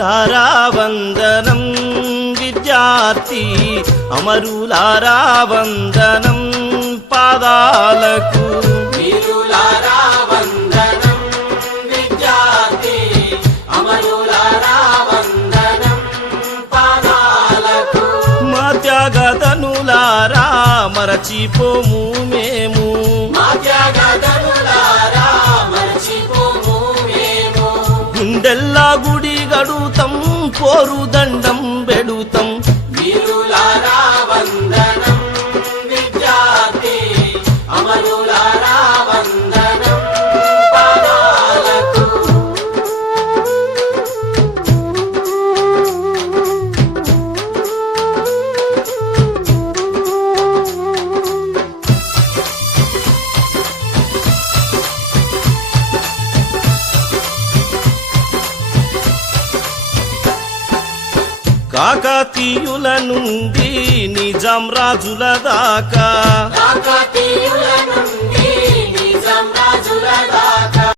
వీరులారా వందనం విద్యార్థి అమరులారా వందనం పాదాలకు వీరులారా వందనం విద్యార్థి అమరులారా వందనం పాదాలకు మా త్యాగధనులారా మరచిపోము మేము మా త్యాగధనులారా మరచిపోము మేము గుండెల్లా గుడి గడుతం పోరు దండం బెడుతం వీరులారా వందనం విద్యార్థి అమరులారా వందనం పాదాలకు కాకతీయుల నుండి నిజాం రాజుల దాకా కాకతీయుల